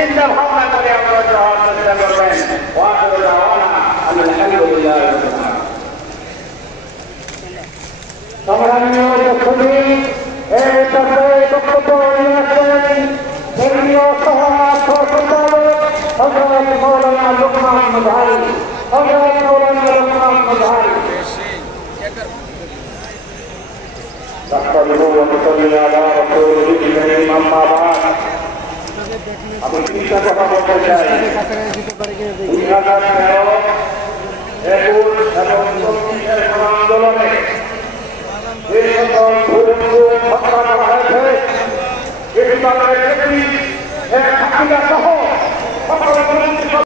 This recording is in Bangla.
চিন্তা ভাবনা করে আপনারা যাওয়ার চেষ্টা করবেন। আলহামদুলিল্লাহ। সংগ্রামীয় উপস্থিতি, এই পর্যায়ে বক্তব্য নিয়ে আসছেন কেন্দ্রীয় সহ-সম্পাদক হযরত মাওলানা লুকমান মুজহারি। হযরত মাওলানা লুকমান মুজহারি। আমি তিনটা কথা বলতে চাই। 2013, 21 এবং 24-এর আন্দোলনে যে সকল ভুল হত্যা করা হয়েছে, বেশিরভাগের ক্ষেত্রে শেখ হাসিনা সহ